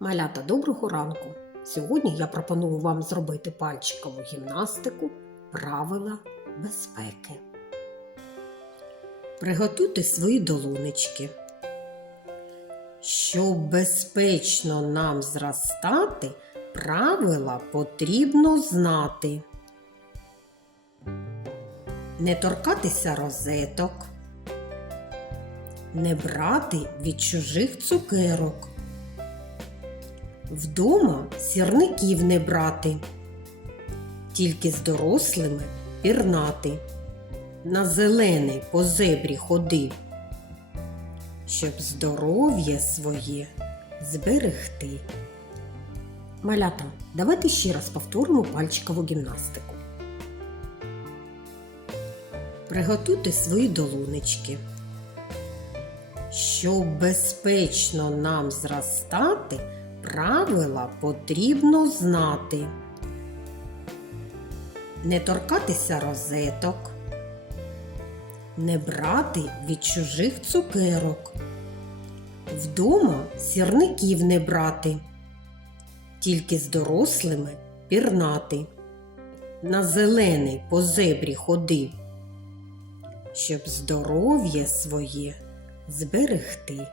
Малята, доброго ранку! Сьогодні я пропоную вам зробити пальчикову гімнастику правила безпеки. Приготуйте свої долонечки. Щоб безпечно нам зростати, правила потрібно знати. Не торкатися розеток, не брати від чужих цукерок. Вдома сірників не брати, тільки з дорослими пірнати, на зелений по зебрі ходи, щоб здоров'я своє зберегти. Малята, давайте ще раз повторимо пальчикову гімнастику. Приготуйте свої долонечки. Щоб безпечно нам зростати, правила потрібно знати. Не торкатися розеток, не брати від чужих цукерок, вдома сірників не брати, тільки з дорослими пірнати, на зелений по зебрі ходи, щоб здоров'я своє зберегти.